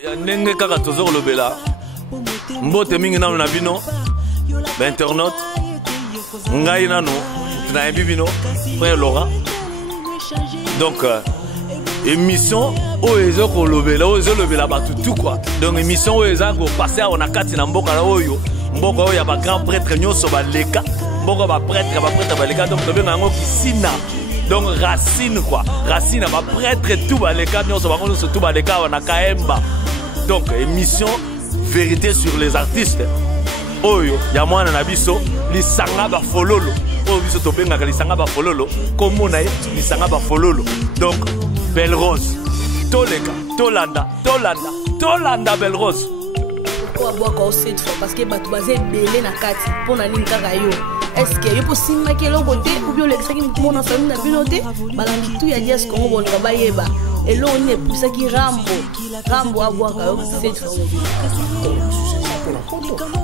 Nenge kaka tozor lobela. Mbote mingi nanu na bino. Internaute. Ngai nanu. Na yebi bino. Frère Laura. Donc émission oyo ko lobela oyo lobela batu tout quoi. Donc émission oyo ko passer on a kati na mboka na oyo. Mboka oyo ya ba grand prêtre nyonso ba leka. Mboka ba prêtre ba leka donc tobenga ngo kisina. Donc racine quoi. Racine ba prêtre tout ba leka nyonso ba nyonso tout ba leka on a kaemba. Donc émission vérité sur les artistes. Oyo ya mwana na biso lisanga ba fololo. Oyo biso tobenga ka lisanga ba fololo. Komo na lisanga ba fololo. Donc Belle Rose. Toleka, Tolanda Belle Rose. Parce que tu vas belé na kati pour na ninka rayo. Est-ce que yo possible que lo côté ou bien le qui mon na famille na binoté balangi tout ya dias ko bon travailler ba. Et là on est pour ça qui Rambo à boire kayo cette fois.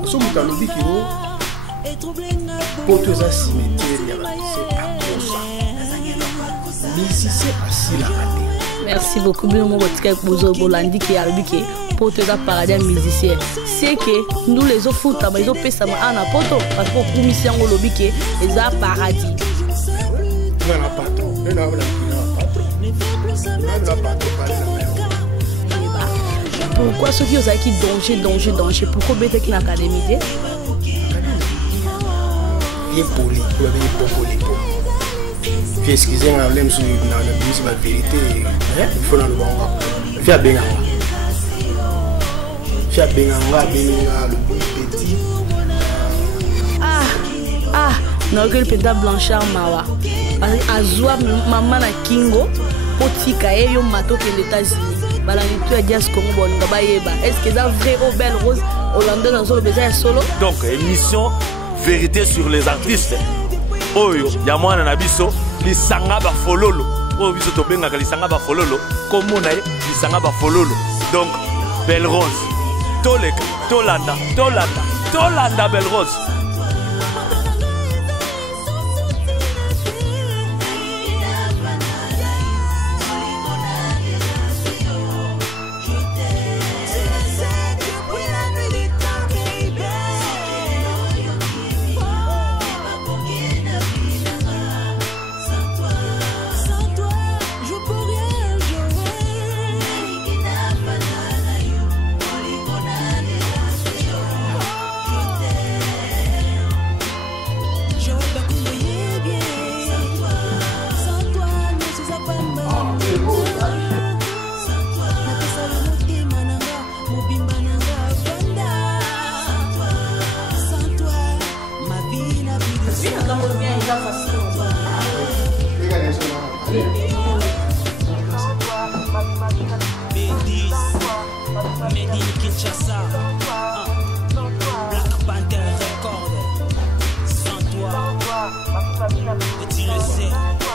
So mutalobi kiro poto za cimetière ya bato. Musicien asila ate. Merci beaucoup bien mon botika bozo bolandi ki albiki poto za paradis musicien. C'est que nous les autres foot ils ont payé ça en poto parce que commission ngolobi ki eza paradis. On a patron, on a pourquoi ceux qui ont qui danger pourquoi bête qui l'académie de il est poli pour poli excusez-moi même sur la bus la vérité il faut dans le bon faire bien le petit non que le penda Blanchard mawa azwa maman na kingo otika yo mato que les États-Unis balangi tu adias Congo bon ngaba yeba est-ce que ça vrai au Belle Rose Hollande dans le besoin solo. Donc émission vérité sur les artistes. Oyo ya mwana na biso lisanga ba fololo. Oyo biso to benga ka lisanga ba fololo komo na lisanga ba fololo. Donc Belle Rose. Toleka, Tolanda Belle Rose.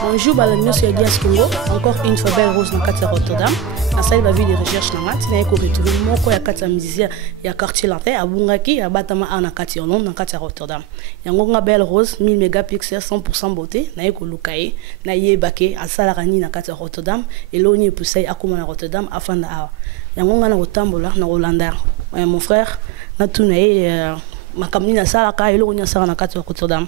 Bonjour, Balanio sur Dias Congo. Encore une fois, Belle Rose dans Katia Rotterdam. La salle va vivre des recherches dans la matin. Il faut retrouver mon coin à Katia musicien. Il y a quartier latin à Bungaki, à Batama à Katia Londres dans Katia Rotterdam. Il y a une Belle Rose 1000 mégapixels 100% beauté. Il y a une Lukaï, il y a Baké à Salarani dans Katia Rotterdam. Et là, il y a Poussay à Koumana Rotterdam à Fanda. Il y a une Rotambola dans Hollanda. Mon frère, il y a ma camine à Salaka et là, il y a Sarah dans Katia Rotterdam.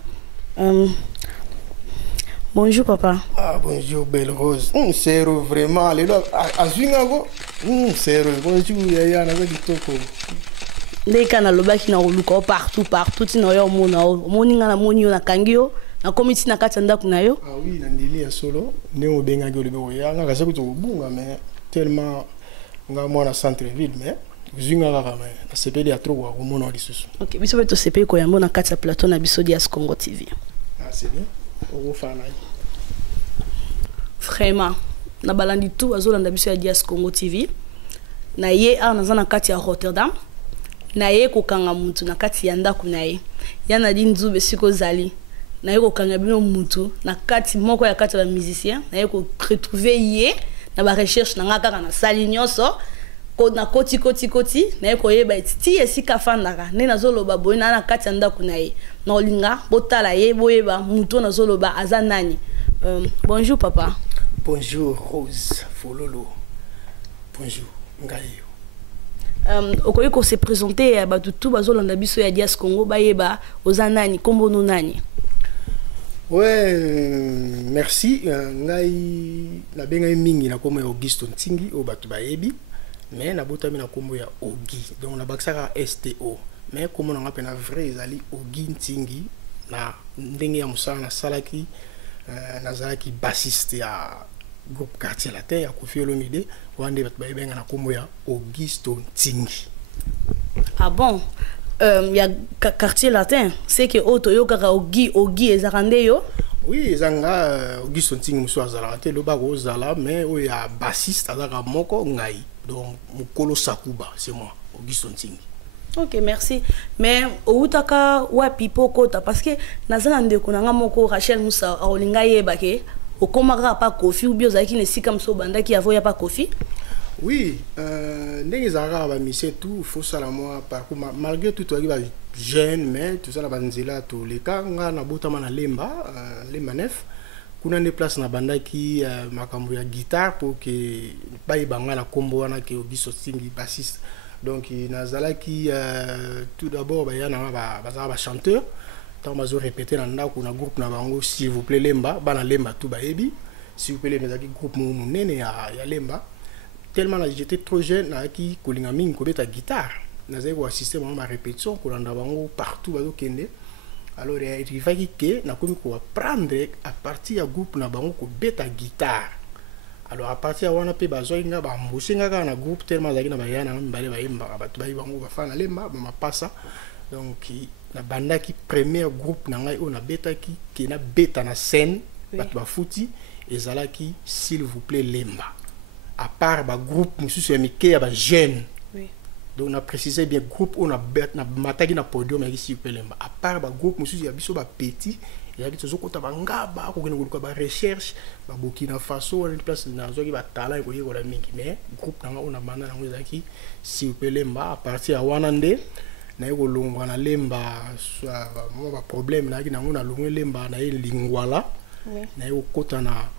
Bonjour papa. Ah bonjour Belle Rose. C'est vraiment les là à Zwingago. C'est bonjour yaya na ko toko. Les kana lobaki na oluka partout tino yo mona moninga na moni na kangio na komiti na katanda kuna yo. Ah oui na ndili ya solo ne obenga go lebe oyanga ka sakuto bunga mais tellement nga mona centre ville mais Zwingaga kama na sepeli ya trop ko mona lisusu. OK, biso beto sepeli ko yambo na katsa plateau na biso Dias Congo TV. Ah c'est bien. Vraiment na balandi tout azolanda biso ya Dias Congo TV na ye a na kati ya Rotterdam na ye ko kanga mutu na kati ya ndako na ye yana di nzube siko zali na ye ko kanga bino mutu na kati moko ya kati ya musicien na ye ko retrouver ye na ba recherche na ngaka na sali nyonso ko na koti na ye ko yeba ti esika fandaka ne nazoloba boy na kati ya ndako na ye na olinga botala ye boyeba mutu nazoloba aza nani. Bonjour papa. Bonjour Rose Fololo. Bonjour Ngayo. okoki ko se présenter à batutu bazolanda biso ya Dias Congo bayeba ozanani kombo no nani. Ouais, merci. Ngai na benga mingi na kombo ya Auguste Ntingi o batu bayebi, mais na botami na kombo ya Ogi. Donc na baksaka STO. Mais kombo na ngapena vrai ezali Ogi Ntingi na ndenge ya musala na salaki nazalaki bassiste ya groupe Quartier Latin ya Koffi Olomide wande batu bayebenga na kombo ya Auguste Ntingi. Ah bon? Il y a Quartier Latin, c'est que Oto Yokara Ogi et Zarandeyo. Oui, Zanga Auguste Ntingi Moussa Zalate, le bago Zala, mais il y a bassiste Azara Moko Ngai. Donc, Mukolo Sakuba, c'est moi, Auguste Ntingi. Ok, merci. Mais Outaka Wapi Pokota, parce que Nazalande Konanga Moko Rachel Moussa Aolinga Yebake, au Komara pas Koffi, ou Biozaki ne Sikam Sobanda qui avoya pas Koffi. Oui, ndenge zara ba mise tout faut ça la moi parcours malgré tout toi ba jeune mais tout ça la banzela tout les cas nga na botama na lemba nef kuna ne place na banda ki makambo ya guitare pour que ba ibanga na kombo wana ke Auguste Ntingi bassiste donc nazala ki tout d'abord ba yana ba chanteur tant bazo répéter na ndako na groupe na bango s'il vous plaît lemba bana lemba tout ba ebi s'il vous plaît maisaki groupe munene ya lemba. Tellement j'étais trop jeune qui kolinga mingi ko beta guitare nazai ko assister à ma répétition ko landa bango partout bazo kende alors il fallait que na komi ko apprendre à partir ya groupe na bango ko beta guitare alors à partir wana pe bazo inga ba mbosinga ka na groupe tellement zaki na bayana mbale ba imba ba tubai bango ba fana lemba ba mapasa donc na banda ki premier groupe na ngai on a beta ki na beta na scène ba tu ba futi ezalaki s'il vous plaît lemba. À part le groupe, nous sommes jeunes. Donc, on a précisé bien groupe, on a matagi na podium ici à part le groupe, nous sommes petit. Il y a des choses qui sont recherche, Burkina Faso, une place dans un talent mais groupe on a mandé s'il vous plaît à partir de Wanande, na yo longwa na lemba soit problème na on a longwe lemba na lingwala na yo kota na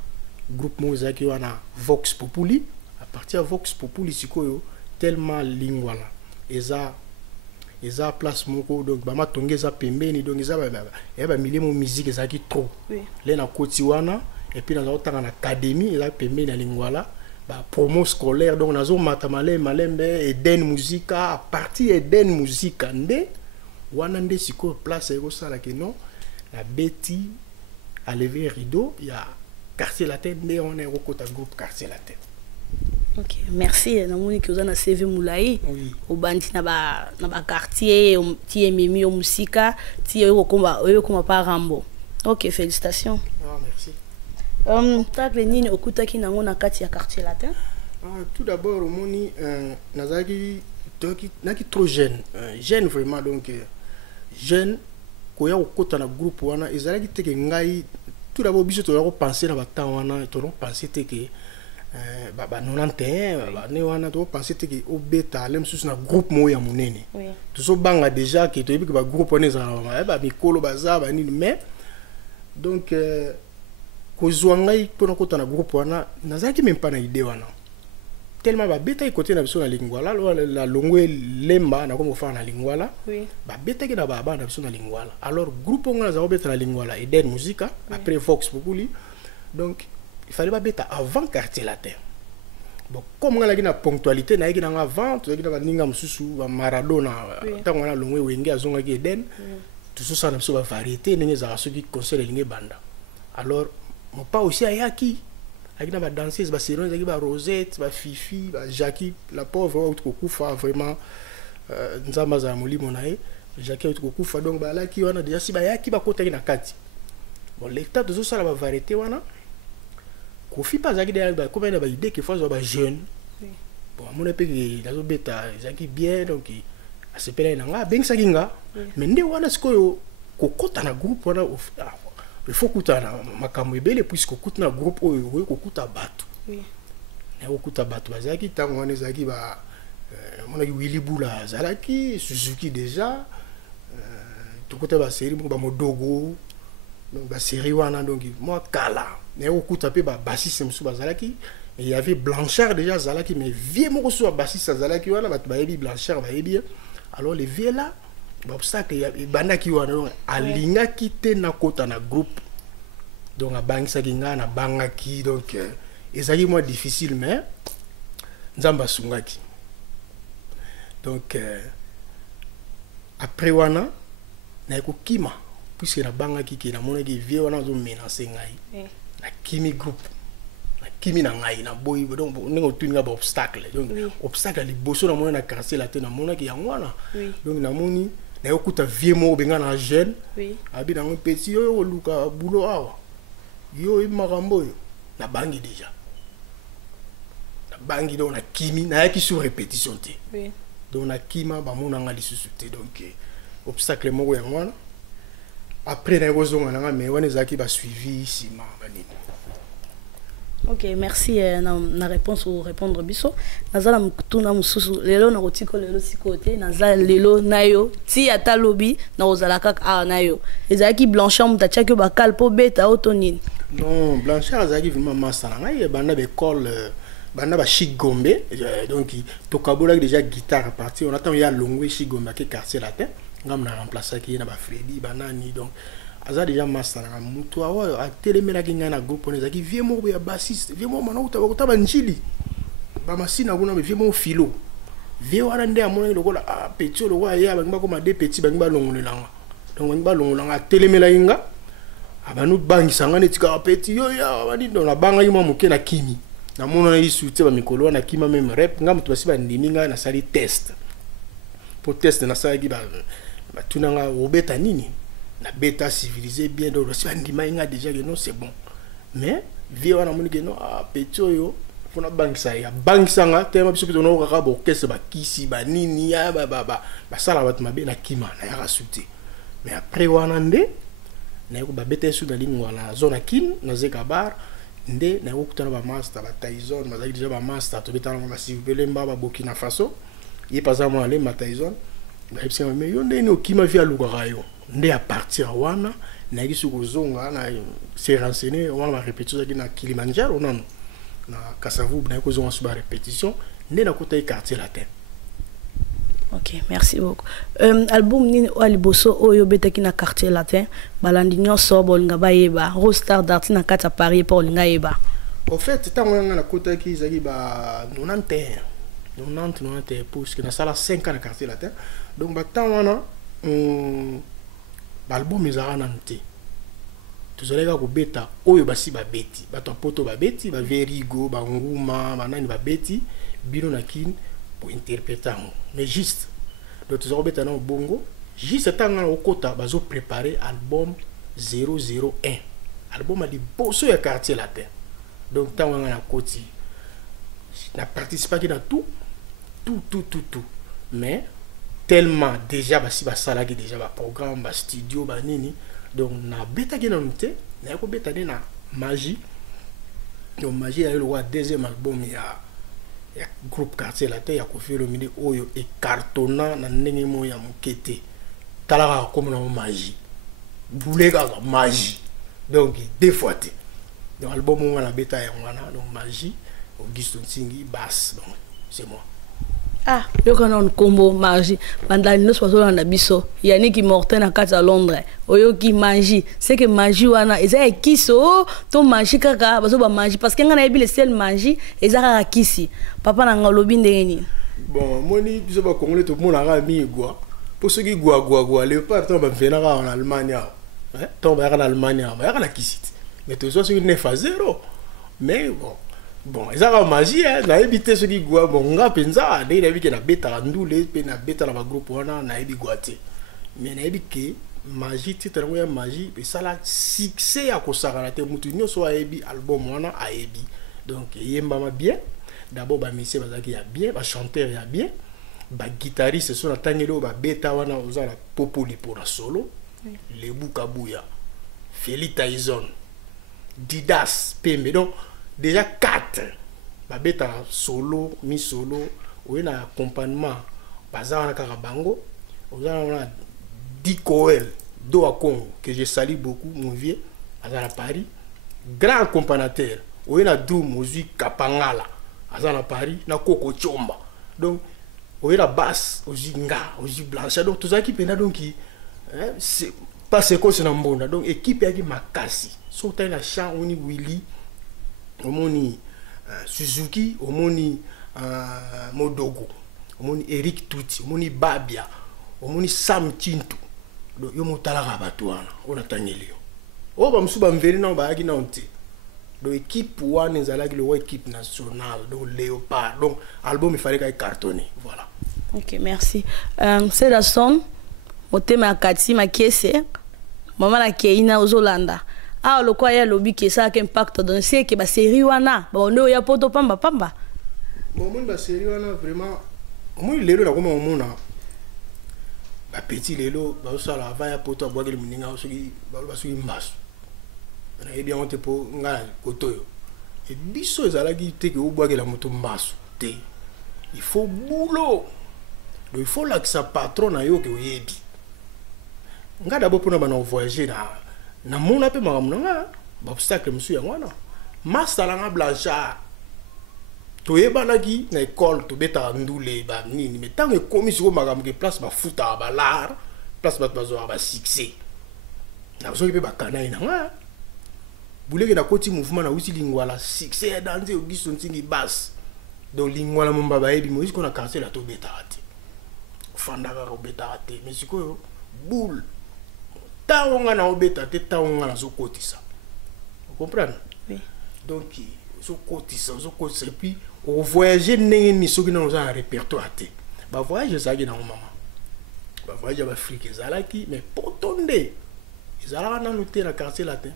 groupe mozaki wana Vox Populi à partir de Vox Populi sikoyo tellement lingwala eza place moko donc bama tongeza pembeni donc eza ba milimo musique ezaki trop le na koti wana et puis na otanga na académie eza pembeni na lingwala ba promo scolaire donc nazo matamale malembe Eden Musica à partir Eden Musica nde wana nde sikoyo place eko sala que non la Betty a levé rideau il y a Quartier Latin, on est au côté groupe Quartier Latin. Ok, merci. Namoni que vous avez CV Moulaï. Au bandi na ba quartier, ti mimi au musica, ti au combat pas Rambo. Ok, félicitations. Ah, merci. Tak le nini okuta ki nango na kati ya Quartier Latin. Tout d'abord au moni nazaki naki trop jeune, jeune vraiment donc jeune koya okota na groupe wana ezalaki teke ngai. Tout d'abord, biso to penser na batang wana to penser te que ba 91 ba ne wana to penser te que o beta lem sous na groupe mo ya munene to so banga déjà que to yebi que ba groupe wana za ba mikolo baza ba ni mais donc ko zwangai pona kota na groupe wana nazaki même pas na idée wana tellement ba beta côté na biso na lingwala la longwe lemba na comme faire na lingwala ba beta ki na ba na biso na lingwala alors groupe on a beta na lingwala Eden Musica après Vox Populi donc il fallait pas beta avant Quartier Latin bon comme on a la ponctualité na na avant to na ninga mususu ba Maradona tango na longwe wenge azonga ki Eden tout ça na biso ba variété ninga za soki concert linge banda alors mon pas aussi ayaki avec la danseuse ba Siron avec ba Rosette ba Fifi ba Jackie la pauvre au kufa vraiment nzamba za molimo nae Jackie au kufa donc ba la ki wana déjà si ba yaki ba kota na kati bon l'état de ça la variété wana kofi pas zaki derrière ba combien ba idée que fois ba jeune bon mon épée dazo beta zaki bien donc a se pele na nga ben sakinga mais nde wana sikoyo kokota na groupe wana il faut que tu aies makambo ebele puisque tu as un groupe où tu as battu. Oui. Et où tu as battu. Zaki tango ne zaki ba mon ami Willy Bula Zalaki Suzuki déjà tout côté ba série ba modogo donc ba série wana donc moi kala. Et où tu as pe ba bassiste msu ba Zalaki Et il y avait Blanchard déjà Zalaki, mais vieux moko soit bassiste Zalaki wana bat baebi Blanchard baebi. Alors les vieux là, obstacle il banda ki wana alinga kite na kota na groupe. Donc a bangisa kinga na bangaki donc ezali moi difficile mais nzamba sungaki. Donc après wana na ko kima puisque na bangaki ki na monaki vieux wana zo menacer ngai. Na kimi groupe kimi na ngai na boy donc ndenge otuninga ba obstacle donc obstacle liboso na mona na casser la tête na mona ki yango wana donc na moni na yokuta vieux mo benga na jeune abi na un petit yo luka boulot awa yo makambo yo na bangi déjà na bangi donc na kimi na yaki sur répétition te donc na kima ba mona nga lisusu te donc obstacle moko yango wana après na yozonga na nga mais wana ezaki ba suivi sima banini. Ok, merci na réponse ou répondre biso. Nazala mutuna mususu lelo na kotiko lelo sikote nazala lelo nayo ti ata lobi na ozala kaka nayo. Ezaki Blanchard mutacha ke bakal po beta autonine. Non, Blanchard azaki vraiment master na ngai banda l'école banda ba Chic Gombe donc tokabola déjà guitare à partir on attend ya Longwe Chic Gombe ke quartier latin ngam na remplacer ki na ba Freddy banani donc aza déjà master na mutu awa atelemela kinga na groupe on ezaki vieux mo ya bassiste vieux mo mana uta ba njili ba masina kuna vieux mo philo vieux wana nde amona lokola petit lo wa ya ba ko ma de petit ba ngba longolanga donc ngba longolanga atelemela kinga abanu bangisa ngane tika petit yo ya bani don na banga yimo muke na kimi na mona na isute ba mikolo na kima même rep ngam to basi ba ndiminga na sali test pour test na sali ba tunanga obeta nini na bêta civilisé bien donc si andima inga déjà que non c'est bon mais vieux wana moni que non petit yo fona bangisa ya bangisa nga tema biso pito no kaka bo kese ba kisi ba nini ya ba sala bat mabe na kima na ya rasuté mais après wana nde na ko ba bêta su na lingwa na zone kin na zekabar nde na ko kutana ba master ba Tyson mazaki déjà ba master to betana ba sivele mba ba Burkina Faso yi paza mo ale ma Tyson na ipsi mais yo nde no kima via luka yo nde à partir wana na kisu kozonga na se renseigner wana ba répétition na Kilimanjaro non na Kasavu na kozonga sur ba répétition nde na kota quartier latin. Ok, merci beaucoup. Album nini o aliboso oyo betaki na quartier latin balandi nyonso bolinga bayeba Rostar d'artiste na kata Paris pour linga yeba. En fait tant nga na kota ki zaki ba 90 parce que na sala 5 ans na quartier latin donc ba tant wana l'album ezara nante tozalega ko beta oyo basi ba beti bato poto ba beti ba verigo ba nguma banani ba beti bino na kin pour interpréter mais juste donc tozako beta na bongo juste tanga okota bazo préparer album 001 album a di bosso ya quartier latin donc tanga na koti na participer ki na tout mais tellement déjà basi basala ki déjà ba programme ba studio ba nini donc na beta ki na nte na ko beta na magie donc magie ya le deuxième album ya groupe quartier latin ya ko faire le midi oyo e cartonna na ndenge mo ya mukete talaka comme na magie boulega magie donc deux fois te donc album on la beta ya wana donc magie Auguste Nsingi basse donc c'est moi. Ah, yo kana on combo magie banda no so na biso Yannick Morten na kata Londres oyo ki magie c'est que magie wana eza kiso to magie kaka bazo ba magie parce que ngana yebi le seul magie eza kaka kisi papa na ngalobi ndeni bon moni biso ba congolais to mona ka mi gwa pour ceux qui gwa le pas to ba vena ka en Allemagne to ba ka na Allemagne ba ka na kisi mais to so sur 9-0 mais bon ils ont magie na éviter ce qui goa bon nga penza dès la vie que na beta ndule pe na beta na ba groupe wana na ebi goate mais na ebi que magie titre ya magie et ça la succès ya ko sakalate mutu nyoso ebi album wana a ebi donc yemba ma bien d'abord ba monsieur bazaki ya bien ba chanteur ya bien ba guitariste so na tangelo ba beta wana ozala popoli pour la solo le bukabuya Feli Tyson Didas Pembe donc déjà 4 babeta solo mi solo ou un accompagnement bazar na karabango on Dicoel do à Congo que je salue beaucoup mon vieux à Paris grand accompagnateur oye na Doum ozwi Kapangala aza na Paris na Koko Chomba donc oye na Basse ozwi Nga ozwi Blanchard donc tozalaki pena donc c'est pas c'est quoi c'est na mbonda donc équipe yaki makasi so ta na champ oni Willy omoni Suzuki omoni Modogo omoni Eric Tuti omoni Babia omoni Sam Tintu donc yo motalaka bato wana ona tangeli o ba msuba mveli na ba yaki na onte donc équipe wana ezalaki le équipe nationale donc Léopard donc album il fallait qu'il cartonne voilà. Ok, merci. C'est la son motema kati makiese mama la keina ozolanda ah le quoi ya lobby que ça a impact dans c'est que ba série wana ba on ya poto pamba bon mon ba série wana vraiment moi lelo na koma omona ba petit lelo ba osala va ya poto abwa ke muninga osoki ba soki mbaso na yebi on te po nga kotoyo et biso ezalaki te ke obwa ke la moto mbaso te il faut boulot donc il faut là que sa patron na yo ke oyebi nga d'abord pour na voyager na mona pe makamuna nga ba obstacle musu ya ngwana masala nga Blanchard to yebanaki na école to beta ndule ba nini mais tant que commission makamuna ke place ba futa ba lar place ba bazo ba succès na zo pe ba kanai na nga bouleke na koti mouvement na usi lingwala succès dans des auditions ntingi basse donc lingwala momba ba yebi moïse qu'on a cancé la to beta ate fandaka ko beta ate mais sikoyo boule taonga na obeta te taonga na zokotisa vous comprenez oui donc zokotisa et puis au voyager ndenge ni soki na oza répertoire te ba voyage ezalaki na mama ba voyage ba Afrique ezalaki mais potonde ezalaka na noté na quartier latin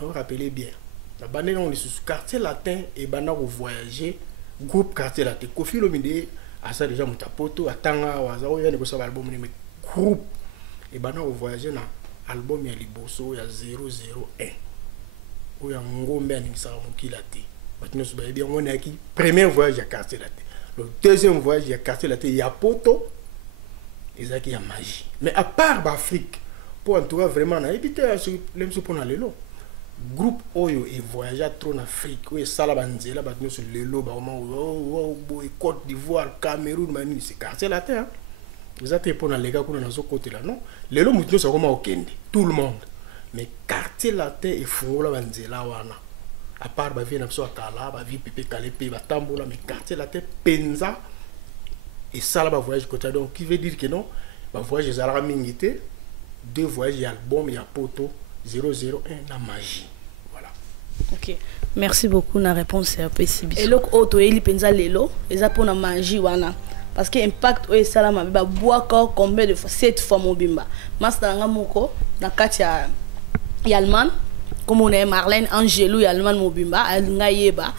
vous rappelez bien la bande on est quartier latin et bana ko voyager groupe quartier latin Kofi Olomide asa déjà mutapoto atanga waza oyane ko sa album mais groupe et bana au voyager na album ya liboso ya 001 ou ya ngombe ya nisa mokila te batino so ba bien on a qui premier voyage ya quartier latin le deuxième voyage ya quartier latin ya poto ezaki ya magie mais à part ba Afrique pour en tout cas vraiment na éviter même so pona lelo groupe oyo et voyager trop en Afrique ou sala banzela batino so lelo ba o Côte d'Ivoire Cameroun mani c'est quartier latin vous êtes pour les gars qu'on a dans côté là non les lots moutons sont comme au Kende tout le monde mais quartier latin et fou la banzela wana à part ba vie na so akala ba vie pépé kalepe ba tambola mais quartier latin penza et ça là ba voyage côté donc qui veut dire que non ba voyage ezala mingité deux voyages album ya poto 001 la magie voilà. Ok, merci beaucoup na réponse à PCB et lok auto eli penza lelo eza pour na magie wana parce que impact o esala mabe ba boaka combien de fois 7 fois mobimba master nga moko na kati ya Allemagne comme on est Marlène Angelou ya Allemagne mobimba nga yeba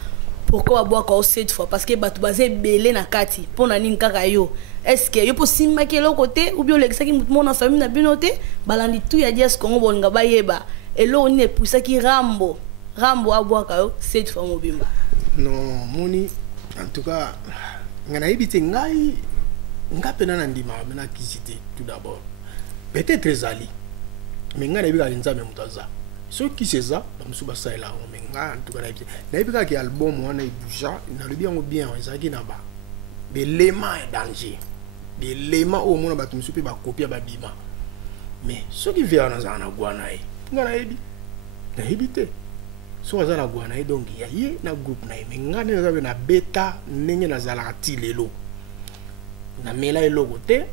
pourquoi boaka 7 fois parce que batu bazé belé na kati pona nini kaka yo est-ce que yo po simba ke lo côté ou bien l'exaki mutu na famille na binoté balandi tout ya dias Congo bonga ba yeba et lo ni poussa ki Rambo aboaka yo 7 fois mobimba non moni en tout cas ngana ibite ngai ngapena na ndima mena kisite tout d'abord peut-être ezali mais ngana ibika nzambe mutaza so ki seza bamusu basaila o menga en tout cas na ibika ki album wana ibuja na le bien ezaki na ba belema et danger belema au mona bamusu pe ba copie ba bima mais so ki vient na zana gwana e ngana ibi na ibite so azala gwana e donc ya ye na groupe na me ngane na na beta ndenge na zala ti lelo na mela eloko te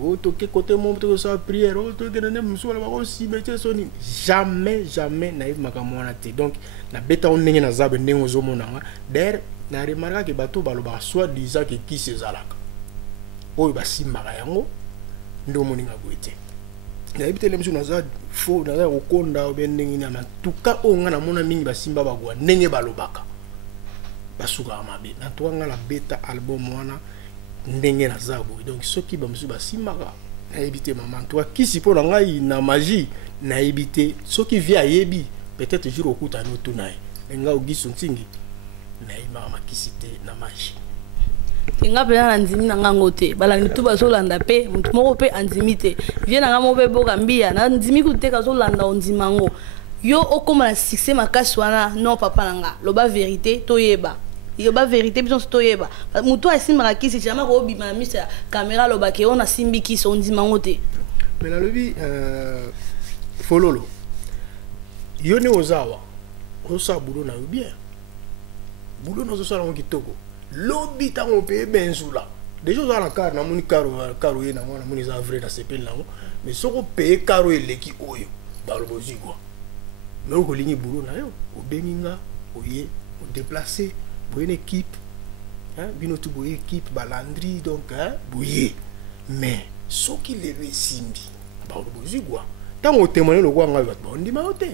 o to ke côté mon to sa prière o to ke na muso la ba si métier soni jamais na ibi makamona te donc na beta on ndenge na zabe ndenge ozomona nga der na remarka ke bato baloba soit disant que qui se zalaka o ba simbaka yango ndo moninga boete na ibite le msuna za fo na za kokonda obendenge na tuka onga na mona mingi basimba bagwa ndenge balobaka basuka mabe na to nga la beta album wana ndenge na zabo donc soki ba msu basimbaka na ibite maman toi kisi po na ngai na magie na ibite soki via yebi peut-être jour okuta no tunai nga ogiso ntingi na ima makisite na magie nga pena na ndimi na ngango te balandi tu bazolanda pe mutu moko pe andimi te vie na nga mo be boka mbia na ndimi kuteka zolanda ondima ngo yo okoma na succès makasi wana non papa nanga loba vérité toyeba yoba vérité biso toyeba mutu asimaka kisi jamais ko bima misa caméra loba ke on asimbi kisi on dit mangote mais na lobi fololo yo ne ozawa osa boulot na yo bien boulot na zo sala kitoko lobi tango pe benzula déjà za la car na moni caro ye na mona moni za vrai na sepel na mais soko payer caro eleki oyo ba lobozi quoi mais ko lingi boulot na yo o beninga oye o déplacer boye une équipe hein bino tu boye équipe balandri donc hein boye mais soki levé simbi ba lobozi quoi tango témoigner le quoi nga ba ndima ote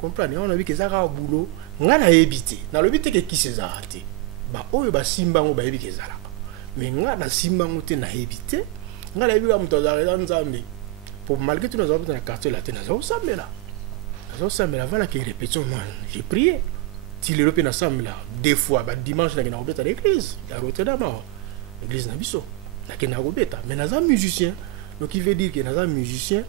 comprendre on a vu que ça ka boulot nga na ebité na lobité ke ki se arrêté ba oyo ba simba ngo ba yebi ke zala mais nga na simba ngo te na ebité nga la yebi ka muto za dans nzambe pour malgré tout nous avons dans le quartier là tena zo sambela voilà que répétition man j'ai prié si le repé na sambela deux fois ba dimanche na na obeta l'église ya Rotterdam l'église na biso na ke na obeta mais na za musicien donc il veut dire que na za musicien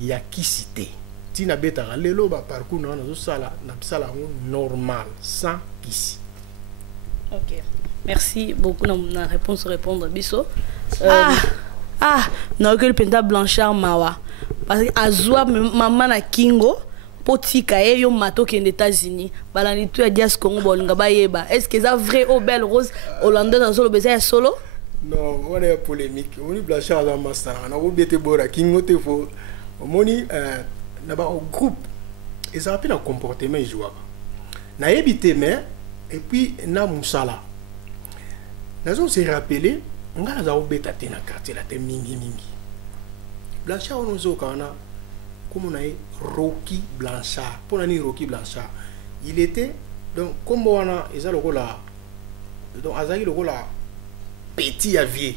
il y a qui cité si na beta lelo ba parcours na zo sala na sala normal sans ici. OK. Merci beaucoup na réponse répondre biso. Non que le penta Blanchard mawa parce que azwa maman na Kingo potika yo mato ke aux États-Unis balani tu ya Dias Congo bolinga bayeba est-ce que ça vrai au belle rose hollandais dans solo beza solo non on est polémique on dit Blanchard dans master on a obété bora Kingo te fo moni na ba au groupe ils ont un comportement jouable na ebité mais et puis na musala nazo se rappeler nga za obeta te na quartier la te mingi Blanchard on zo kana comme on a Rocky Blanchard pour nani Rocky Blanchard il était donc comme on a ils a le là donc azaki le là petit avier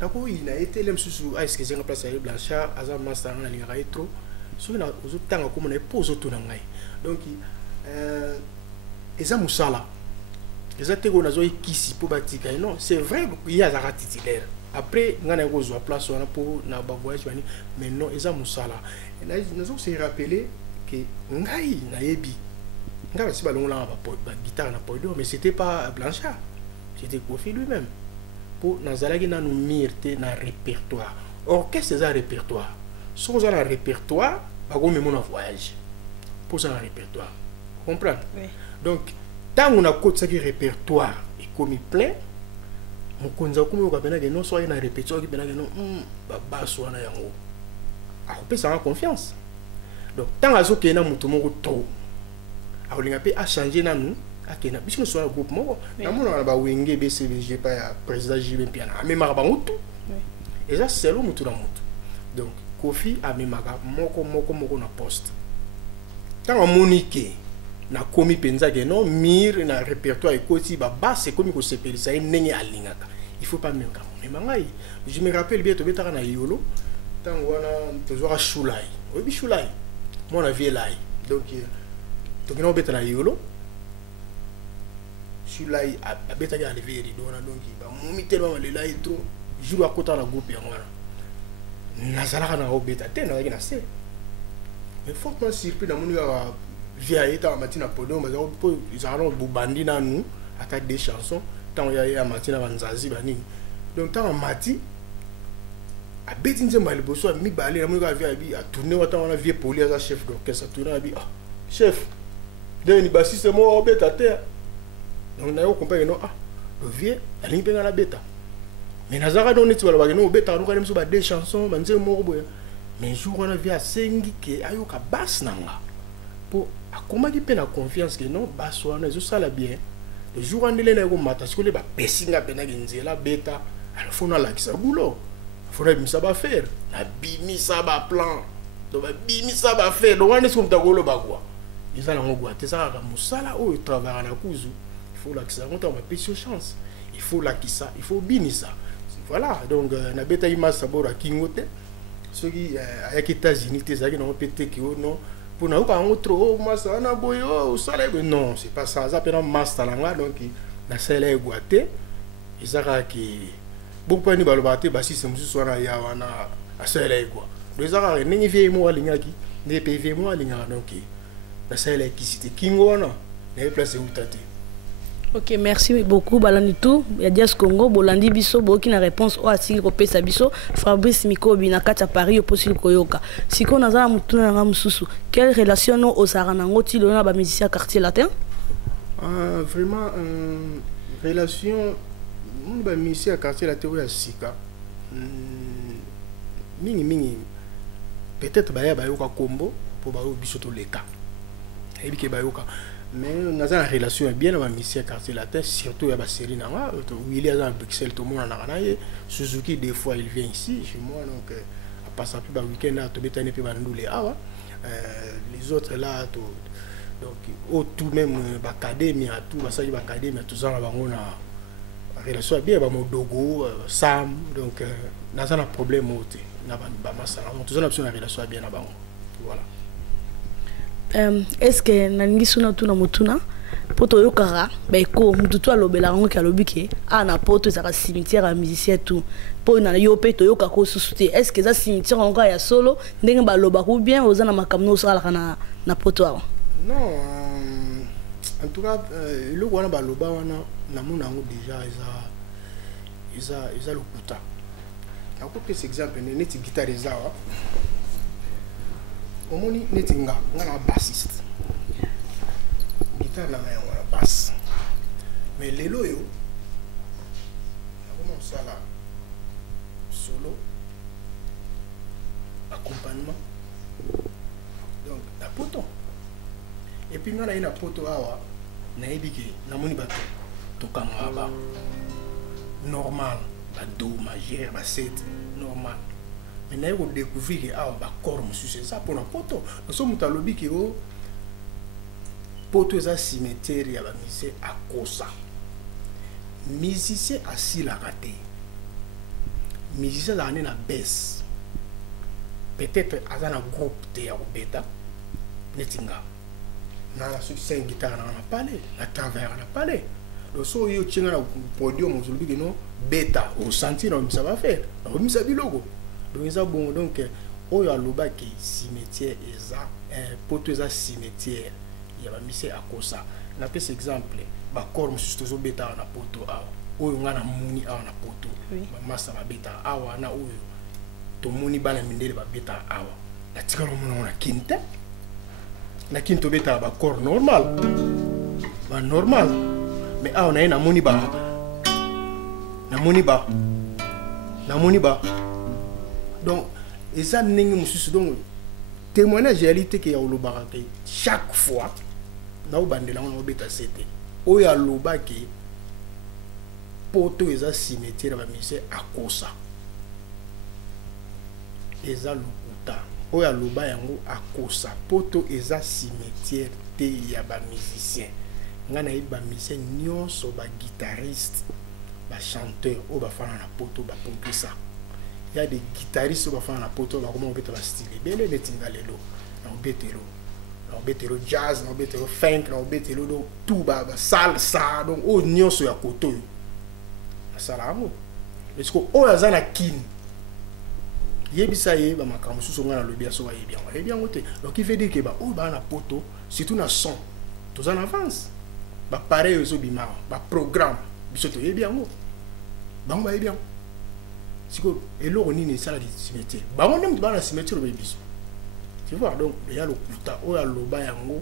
d'accord il a été l'homme sous est-ce que j'ai remplacé Blanchard azam master na linga trop so na ozo tanga comme on a pose tout na ngai donc eza musala eza te ko nazo ikisi po batika non c'est vrai il y a za titulaire après ngana ko zo place on pour na ba voyage bani mais non eza musala nazo se rappeler que ngai na yebi ngai si balonga ba guitare na poido mais c'était pas Blanchard c'était Kofi lui-même pour nazalaki na nous mirte na répertoire orchestre eza répertoire so za na répertoire ba ko memo na voyage pour ça na répertoire comprendre oui. Donc tant on a côté ça qui répertoire et comme plein mon konza comme ko bena que non soit na répétition qui bena que non ba so na yango a ko pesa confiance donc tant azo ke na mutu moko to a olinga pe a changer na nous a ke na biso so na groupe moko na mona na ba wenge BCBG pa ya président JB Piana mais ma ba mutu et ça c'est le mutu na mutu donc Kofi a memaka moko na poste tant on monique na komi penza que non mir na répertoire ekoti ba basse komi ko sepelisa nenge alingaka il faut pas même ka mais mangai je me rappelle bien to betaka na yolo tant wana toujours shulai obi shulai moi na vie lai donc to kino betana yolo shulai a betaka na vie rido na donc ba mumi tellement le lai trop jour à côté na groupe ya wana nazalaka na obeta te na na se mais fortement surpris na moni ya via eta matina podo mais ils ont bubandi na nous attaque des chansons tant il y a matina banzazi bani donc tant mati a betinze maliboso mi balé na moi via bi a tourner autant on a vieux poli à chef d'orchestre tourner bi ah chef deni bassiste mo beta terre donc na yo comprendre non le vieux ali benga la beta mais nazara donné tu va no beta no quand même des chansons banze mo boya mais jour on a via sengi ke ayo ka basse nanga pour comment qui peut la confiance que non basso na zo sala bien le jour on est là ko mata ce que les ba pesinga bena ginzela beta alors faut na la kisa boulot faut na bimisa ba faire na bimisa ba plan to ba bimisa ba faire donc on est comme ta golo ba quoi ils allent ngwa te ça ka musala o travailler na kuzu il faut la kisa on ta ba petite chance il faut la kisa il faut binisa voilà donc na beta ima sabora kingote ceux qui à États-Unis te ça qui n'ont pété que non pour nous pas un trop master na boyo ça non c'est pas ça ça peut master là donc la salle est boité et ça qui beaucoup ni balobate ba si c'est monsieur soit na ya wana a salle est quoi les ara ni vie mo alinga ki nde PV moi alingaka donc nasalela ekisite kingo wana naye place euta te. Ok, merci beaucoup balandi tout ya Dias Congo bolandi biso boki na réponse o asili kopesa biso Fabrice Mikobi na kati ya Paris oposili koyoka siko nazala mutuna nga mususu quelle relation no osara nango ti lona ba musicien quartier latin? Vraiment relation ba musicien quartier latin ya sika mingi peut-être baya bayoka kombo po ba biso to leka ebi ke bayoka mais on a une relation bien avec Monsieur quartier latin surtout avec la série nanga Willy à Bruxelles tout le monde en a Suzuki des fois il vient ici chez moi donc à passer plus le week-end là tout bétail puis bandouler les autres là tout donc au tout même académie à tout ça il académie tout ça là on a relation bien avec mon dogo Sam donc n'a pas de problème autre n'a pas masala tout ça là une relation bien avec voilà. Est-ce que nalingi suna tuna mutuna poto yokara ba eko mutu to alobela ngo ka lobike ana poto za cimetière à musicien tout po na yo pe to yoka ko susute est-ce que za cimetière ngo ya solo ndenge ba loba ko bien ozana makamno sala kana na poto awa non en tout cas le wana ba loba wana na mona ngo déjà eza lokuta ako pese exemple neti guitare zawa omoni neti nga na bassiste guitare na nga na basse mais lelo yo comment ça là solo accompagnement donc na poto et puis nga na poto awa na ebiki na moni bato to kanga ba normal ba do majeur ba set normal. Mais nous avons découvert que les corps c'est ça pour la poto. Nous sommes à l'objet que les poto est un cimetière à musicien à Kosa. Musicien assis la raté. Musicien l'année na baisse. Peut-être à un groupe de bêta. Netinga. Na la 5 guitares na parlé, la travers na parlé. Donc so yo tchenga na podium aujourd'hui que non bêta au sentir ça va faire. On ça bilogo. Donc ça bon donc oyo aloba ki cimetière eza poto eza cimetière ya ba mise akosa na pese exemple ba corps mususu tozo beta na poto awa oyo ngana muni awa na poto ba masa ba beta awa na oyo to muni bana mindele ba beta awa na tikalo mona na kinto beta ba corps normal mais awa na muni ba donc et ça n'est donc témoignage réalité que ya oloba ke chaque fois na obandela on obeta c'était oya loba ke poto eza cimetière ba mise akosa eza lokuta oya loba yango akosa poto eza cimetière te ya ba musicien ngana ba musicien nyonso ba guitariste ba chanteur o ba fana na poto ba pomper ça. Il y a des guitaristes qui font la poto, comment on peut la style. Bien les tingalelo, on betelo jazz, on betelo funk, on betelo donc tout bas salsa, donc au nyon sur la koto. Ça là mo. Parce que au azana kin. Yebisa ye ba makamu sous on a le bien so bien. Et bien ote. Donc il veut dire que ba au ba na poto, surtout na son. Tous en avance. Ba pareil aux bima, ba programme. Bisoto ye bien mo. Ba on bien. Et là, on est dans le cimetière. On est dans le cimetière. Tu vois, donc, il y a le kuta, il y a le bayango,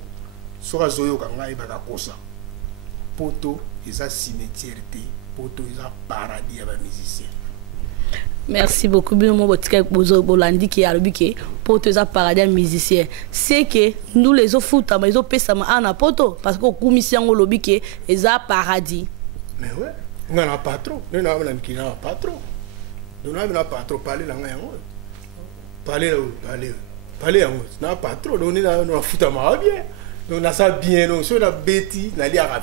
soit zoyo kanga et bakakosa. Poto, il y a cimetière, poto, il y a paradis à musicien. Merci beaucoup. Bien, mon botika bolandi qui a le biquet. Poto, il y a paradis à musicien. C'est que nous les autres foot, mais ils ont payé ça à poto parce que commission au lobby qui est à paradis. Mais ouais, on n'a pas trop. On n'a pas trop. Donc on n'a pas trop parlé là, parler n'a pas trop. Donc on a foutu à bien. Donc on a ça bien. Donc si on a bêti, on a l'air à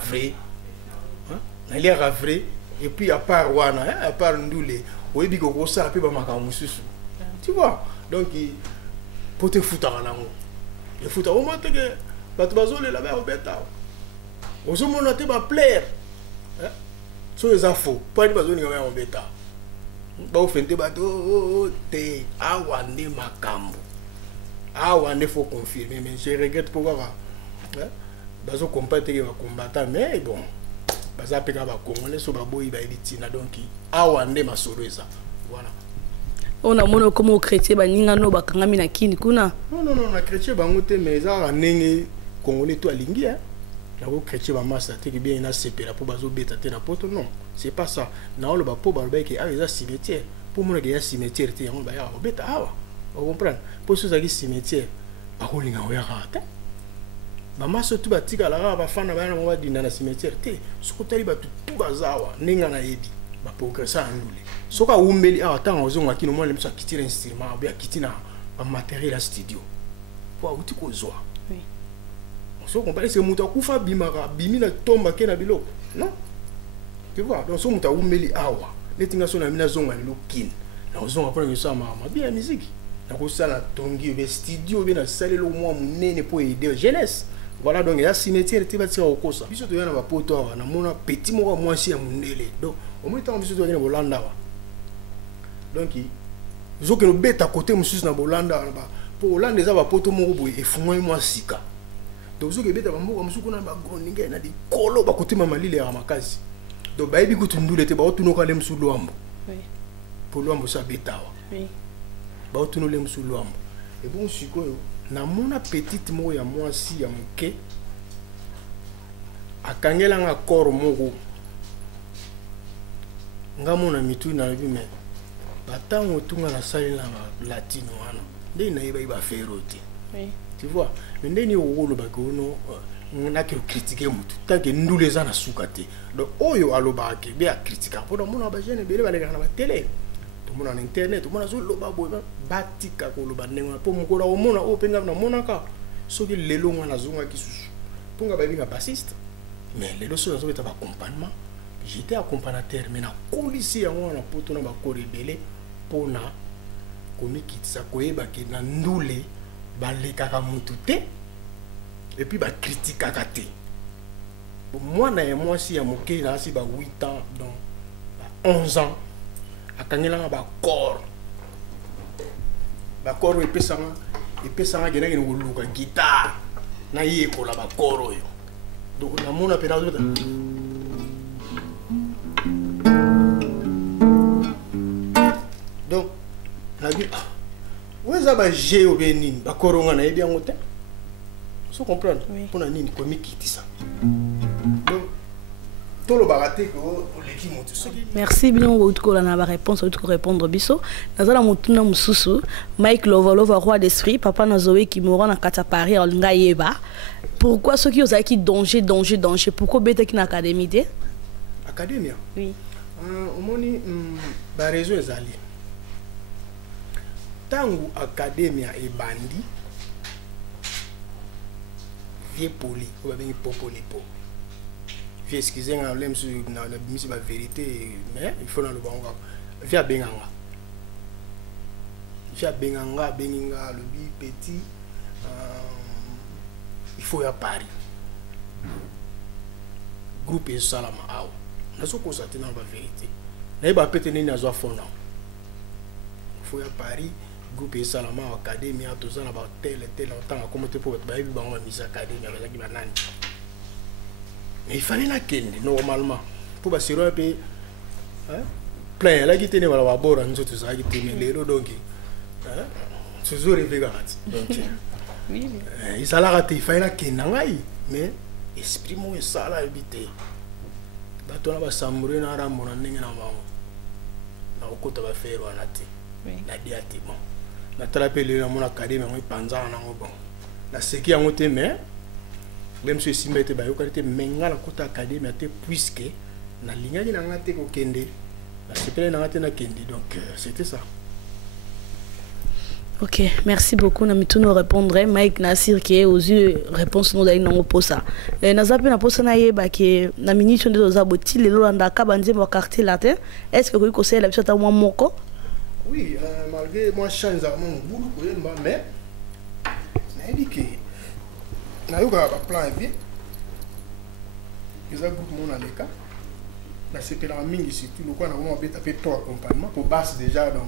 vrai. Et puis à part wana, à part nous les, on dit qu'on ça un peu pas macam susu. Tu vois. Donc pour te foutre à la main. Le foutre au moins que la tobazole là-bas au bêta. Au moins on a te pas plaire. So les infos, pas une bazole là-bas au bêta. Ba ofente bato te awande makambo Ah ouais, il faut confirmer, mais je regrette pourquoi. Bazo combattre que va combattre, mais bon. Baza peka ba Congolais so ba boyi ba editina donc ah ouais, ma solo ça. Voilà. On a mono comme au chrétien baninga no bakangami na kini kuna. Non, na chrétien bangote mais ça nenge Congolais to alingi hein. Na ko chrétien ba massa te que bien na sepela pour bazo beta te na poto non, c'est pas ça. Na lo ba po ba ba ke ah ça cimetière. Pour moi que ya cimetière te yango ba ya beta ah. Vous comprenez? Pour ceux qui cimetière ba ko linga o ya rata. Ba massa tu ba tika la ba fana ba na mo ba dinda na cimetière te. Soko tali ba tu bazawa ninga na yebi. Ba progresser andule. Soka umbeli a tanga ozonga kino mo lemsa kitira instrument bien kitina ba matériel à studio. Pour uti ko zoa. Oui. So compare c'est muta kufa bimaka bimina tomba kena bilo. Non? Tu vois, donc so muta umbeli awa. Letinga so na mina zonga lo kin. Na ozonga pour ça ma bien musique. Na ko sala tongi be studio be na sale lo mo munene pour aider jeunesse. Voilà donc il y a cimetière te batira okosa. Biso to yana ba poto awa na mona petit moko mwasi ya munele. Donc au moins tant biso to yana bolanda awa. Donc ils ont que le bête à côté monsieur na bolanda pour Hollande ça va poto moko boy et fumoi moi sika. Donc ils ont que bête à moko monsieur kuna ba groninga na di kolo ba côté mama lile ya makazi. Donc ba ebi kutundule te ba otuno ka lem sulu ambo. Oui. Pour l'ambo ça beta wa. Oui. Ba otuno lem sulu ambo. Et bon sikoyo na mona petite moko ya moi si ya moke akangela nga koro moko ngamona mitu na bi mais batango tunga na sali na latino wana nde na iba ferote. Oui. Tu vois, mais nde ni wolo ba ko no na ke critiquer mutu ta ke ndule za na sukate donc oyo aloba ke be a critiquer pour mona ba jeune bele ba le na ba télé to mona na internet to mona zo loba boy batika ko loba nenga po mukora o mona o penga na mona ka so ke lelo ngana zonga kisusu ponga ba binga bassiste mais lelo so zo beta ba accompagnement. J'étais accompagnateur mais na kolisi ya ngona poto na ba ko rebele pona komikitisa koyeba ke na ndule balekaka mutu te et puis ba kritikaka te. Moi na moi si ya moke na si ba 8 ans donc 11 ans akangela ba corps epesanga gena ngene koluka guitare na yekola ba corps oyo donc na mona pena donc na bi weza ba je o benini ba koronga na ebi angote so comprendre pour na nini komi kitisa donc tolo barate ko leki motu so merci bien on va tout la réponse on va répondre biso nazala mutuna mususu Mike Lovalova roi d'esprit papa nazoé qui mora na kata Paris alinga yeba pourquoi ceux qui osaki danger pourquoi beta ki na académie de académie oui omoni ba réseau ezali tangu académia e bandi vie poli ou bien popolipo vie excusez nga lem sur na bimisi ba vérité mais il faut na le bango via benganga beninga le bi petit il faut ya Paris groupe et salama aw na so ko satina ba vérité na ba pete ni na zo fona il faut ya Paris groupe et salama académie à tout ça na ba tel temps comme te pour ba bi bango mise académie avec ba nani mais il fallait la kende normalement pour ba sero pe plein la qui tenait wala ba bora nzo tout ça qui tenait lelo donc toujours rêvé garati donc oui il s'ala raté il fallait la kende ngai mais esprit mo ça la habité bato na ba samure na rambo na ndenge na bango na okota ba faire wana te na diati bon na trapele na mon académie mo panza na ngo bon na seki yango te mais même si simbete ba yokalite menga na kota académie te puisque na lingaki na ngate ko kende na sepele na ngate na kende donc c'était ça. Ok, merci beaucoup. Na mituno répondre Mike Nassir qui est aux yeux réponse nous d'aller non posa. Na zape na posa na yeba que na minute de zaboti le lolanda ka banze mo quartier latin. Est-ce que vous conseillez la bisota moi moko? Oui, malgré moi change mon boulot ko yemba mais na dit que na yoga ba plan bien. Ils a groupe mon aleka. Na sepela mingi surtout le quoi na mo beta fait trois accompagnement pour basse déjà donc.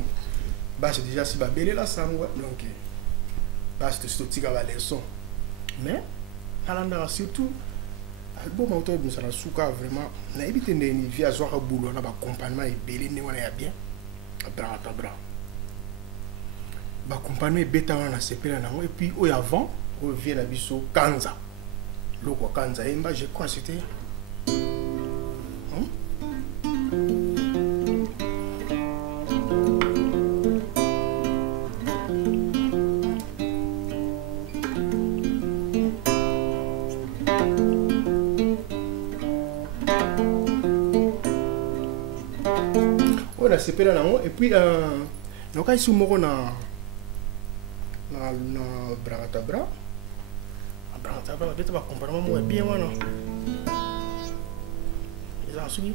Bah c'est déjà si ba belé la sangwa donc parce que c'est aussi la leçon mais alanda surtout bon mon tour ça la souka vraiment na éviter de ni via zo boulot na ba accompagnement et belé ne wana ya bien bra ba accompagnement beta wana sepela na et puis au avant au vient la biso kanza loko kanza emba je crois c'était sepela nango et puis donc ay sou moko na brakatabra beta ba comparement mo bien wana eza sugi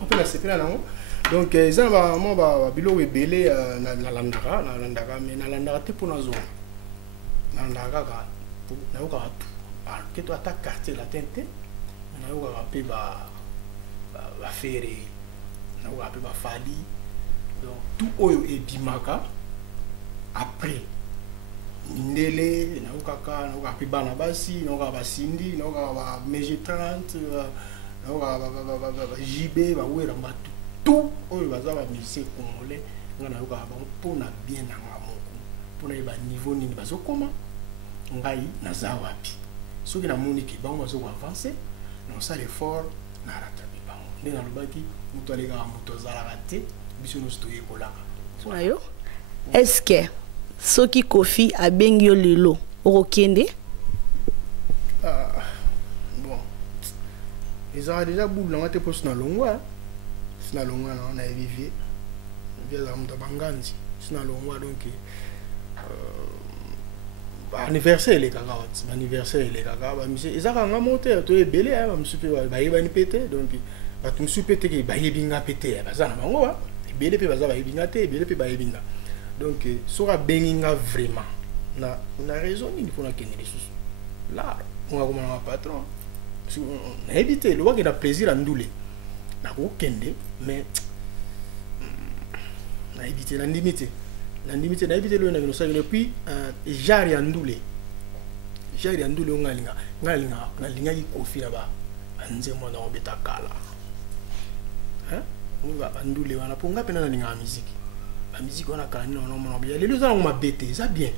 on peut la sepela nango. Donc ça va moi ba bilo ebele na landaka mais na landaka te pour na zone na landaka ka na yo ka que tu attaques quartier la tente na yo ka pe ba fere na yo ka pe ba fali donc tout oyo ebimaka après ndele na yo ka pe bana basi na yo ka basindi na yo ka ba mg 30 na yo ka ba JB ba wera matu tout oyo baza ba musicien congolais ngana yoka ba pona bien na moko pona ba niveau nini bazo koma ngai naza wapi soki na moniki ba bazo avancer na ça l'effort na ratabi ba ne na lobaki muto alega muto zala raté biso no stoye kolaka ayo est-ce que soki Kofi abengi yo lelo okende bon ils ont déjà boule na te poste na longwa na longwa na vivier via la mta banganzi na longwa donc anniversaire les kaka anniversaire les kaka ba monsieur ezaka nga moteur to ebele ba monsieur ba yeba ni pété donc ba tu monsieur pété ke ba yebinga pété ba za na bango ba ebele pe ba za ba yebinga te ebele pe ba yebinga donc sera benginga vraiment na raison ni pour na keneli susu là on va comme un patron na éviter le wa ke na plaisir à ndoulé na ko kende mais na éviter la limite na éviter le na no sa puis jari andoulé ngalinga yi Kofi na ba anze mo na obeta kala hein on va andoulé wana ponga pena na linga musique la musique on a kala ni on mo bien les deux ans on m'a bêté ça bien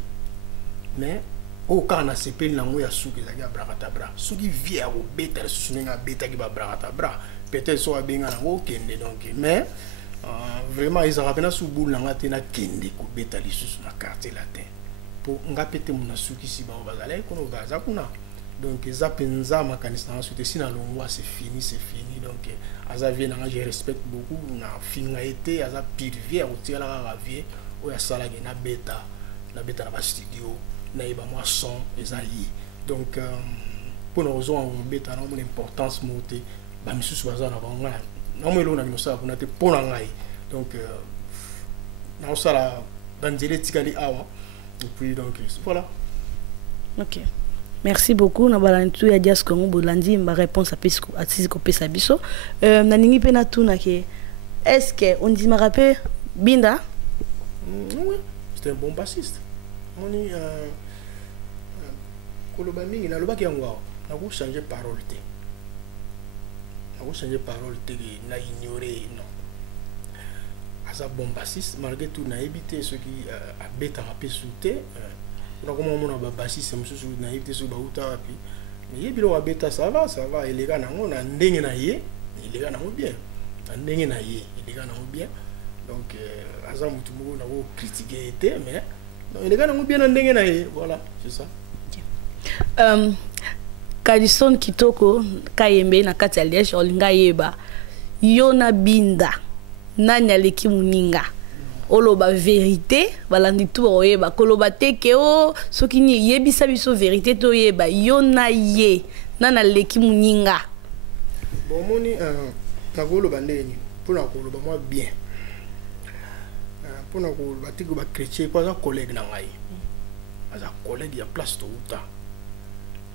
mais au kana sepel na ngo ya suki za ya brakatabra suki vie a obeta su sunenga beta ki ba brakatabra peut-être soit bien na okende donc mais vraiment ils ont sous boule na tena kende ko beta lisusu na quartier latin pour ngapete muna suki si ba bazala ko no gaza kuna donc za penza makanisa na soute sina longwa c'est fini donc aza na je respecte beaucoup na finga été aza pire au tiala la vie o ya sala na beta na ba studio na iba moi son ezali donc pour nous on beta na mon importance monter ba misusu baza na bango na mo elona no sa kuna te pona ngai donc na osala banzele tikali awa et puis donc voilà. OK, merci beaucoup na balantu ya Dias Congo Bolandi ma réponse à Pesco à Tisiko Pesa biso na ningi pena tuna ke est-ce que on dit me rappeler Binda oui c'était un bon bassiste moni koloba mingi na lobaki yango na ko changer parole te na ko changer parole te na ignorer non asa bon bassiste malgré tout na éviter ceux qui a beta rapé souté on a comment on a bassiste mususu na éviter ceux ba uta puis mais yebilo wa beta ça va et les gars nango na ndenge na ye les gars nango bien na ndenge na ye les gars nango bien donc asa mutu mo na ko critiquer te mais les gars nango bien na ndenge na ye voilà c'est ça. Kadison Kitoko Kayembe na kati ya Liège olinga yeba Yona Binda nani aleki muninga oloba vérité balandi tu oyeba koloba teke o soki ni yebisa biso vérité to yeba Yona ye nani aleki muninga bon moni na koloba ndeni pona koloba moi bien pona koloba tiko ba chrétien kwa collègue na ngai aza collègue ya place to uta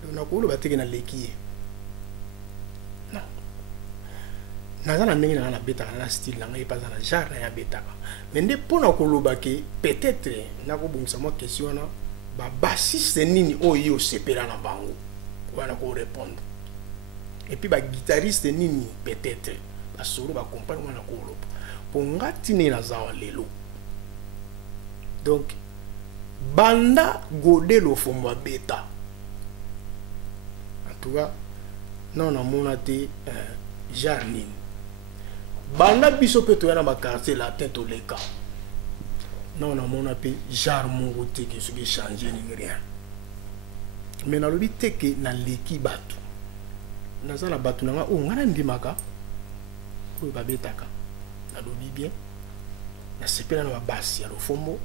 donc nakolo bateke na leki non naza na ndenge na betaka na style na ngai paza na genre ya betaka mais nde pona koloba ke peut-être nakobongisa moi question wana ba bassiste nini oyo sepela na bango wana ko répondre et puis ba guitariste nini peut-être ba solo ba comprendre wana ko loba pour ngati ne na zawa lelo donc banda godelo fomba beta en tout cas non na monate jarnine banda biso pe to yana ba quartier latin to leka non na mona pe jar mongo te ke ce qui changer ni rien mais na lobi te ke na leki batu na sala batu na nga o ngana ndimaka ko ba betaka na lobi bien na sepela na basi ya lofombo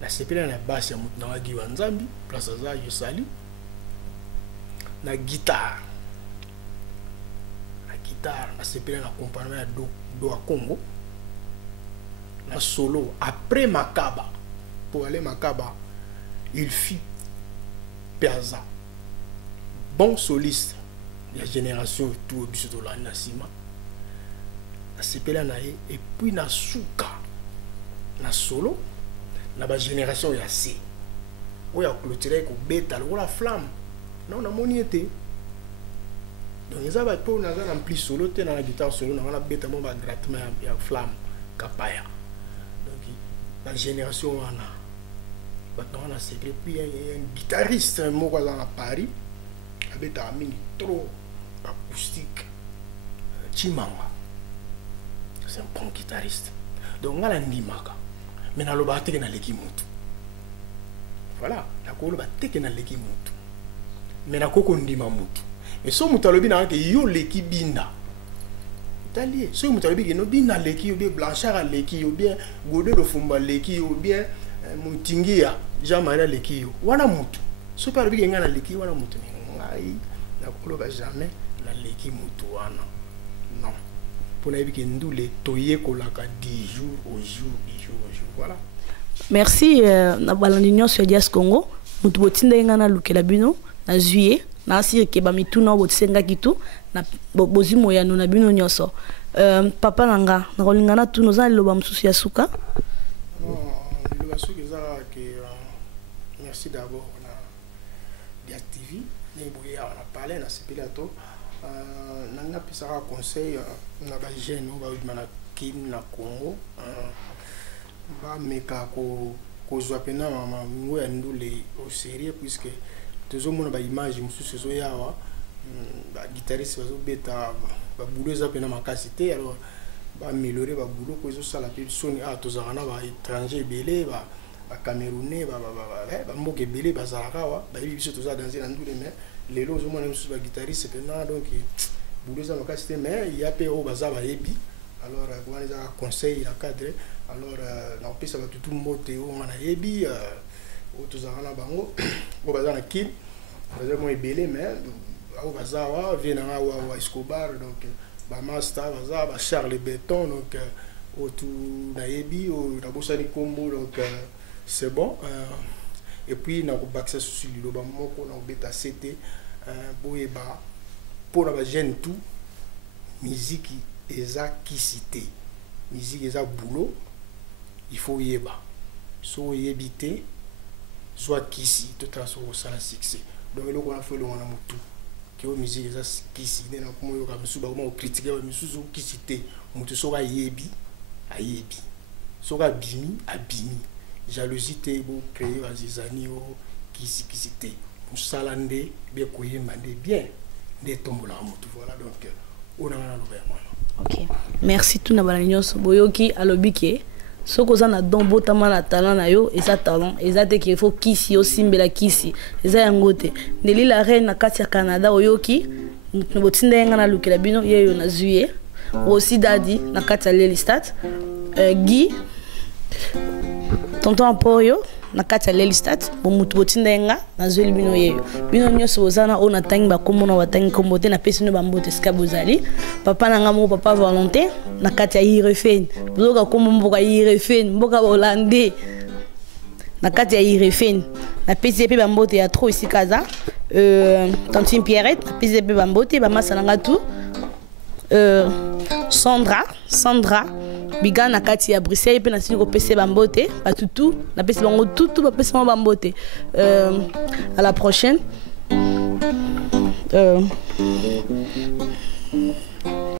la sepela na basi ya mutu na wagi wa nzambi place za yosali na guitare na sepela na accompagnement ya do a Congo na solo après Makaba pour aller Makaba il fit Piazza bon soliste la génération tout biso to la na sima na sepela na ye et puis na suka na solo na ba génération ya C o ya clôturer ko beta la flamme non na moniete donc ils avaient pour na rempli solo te na la guitare solo na beta mo ba grattement ya flamme kapaya donc la génération wana maintenant on a c'est puis un guitariste mo dans à Paris abeta mingi trop acoustique Chimanga c'est un bon guitariste donc on a ndimaka mais na loba teke na leki mutu voilà na ko loba teke na leki mutu mais na koko ndima mutu et so mutu alobi na ke yo leki binda italien so mutu alobi ke no binda leki yo bien Blanchard a leki yo bien Godé do Fumba leki yo bien Mutingia Jean-Marie leki yo wana mutu so pa alobi ke ngana leki wana mutu ngai na ko loba jamais na leki mutu wana non pour na que nous les toyer kolaka 10 jours au jour voilà merci na balandinyo sur Dias Congo mutu botinda ngana lukela bino na juillet na asire ke ba mituna botsenga kitu na bozimo ya na bino nyoso papa nanga na kolingana tu noza loba msusu ya suka loba suka za ke merci d'abord na Dias TV ne boya on a parlé na sepilato nanga pisaka conseil na ba jeune ba udmana kim na Congo ba meka ko zwa pena mama ngoya ndule au sérieux puisque toujours mona ba image mususu zo yawa ba guitariste bazo beta ba boulot za pena makasité alors ba améliorer ba boulot ko zo sala pe soni a tozana ba étranger belé ba camerounais ba mboke belé ba zalakawa ba biso toza danser na ndule mais lelo zo mona mususu ba guitariste pena donc boulot za makasité mais il y a pe o baza ba yebi alors on les a conseil la cadre alors na pesa ba tout mbote o ngana yebi o tozana bango o baza na kin baza mo ebele mais o baza wa vient na wa Escobar donc ba master baza ba Charles Béton donc o tout na yebi o na bosani kombo donc c'est bon et puis na ko baksa sur le ba moko na beta CT boyeba pour la jeune tout musique eza kisité musique eza boulot il faut yeba so yebité soit kisi tout transfert au sala succès donc le qu'on a fait le on a mutu que musique eza kisi na komo yo ka musu ba ko critiquer ba musu so kisité mutu so ka yebi ayebi so ka bimi abimi jalousie te bo créer bazizani o kisité musala nde be ko yemba nde bien de tombola mutu voilà donc on a na lobe moi. OK merci tout na balanyoso boyoki alobike soko za na don botama na talent na yo eza talent eza te qu'il faut kisi yo simbela kisi eza yango te ndeli la reine na kati ya Canada oyoki no botinda yenga na lukela bino yeyo na juillet aussi dadi na kati ya Lelistat Guy tonton Apoyo na kati ya Lelistat bo mutu botinda yenga na zueli bino yeyo bino nyoso bozana ona tangi ba komona watangi kombote na pesi no bambote ska bozali papa nanga mo papa Valentin na kati ya Irefene bozoka kombo mboka Irefene mboka Hollandais na kati ya Irefeni na pesi pe bambote ya trop ici kaza Tantine Pierrette na pesi pe bambote ba masalanga tout Sandra biga na kati ya Bruxelles pe na siko pesi bambote batutu na pesi bango tout ba pesi bambote à la prochaine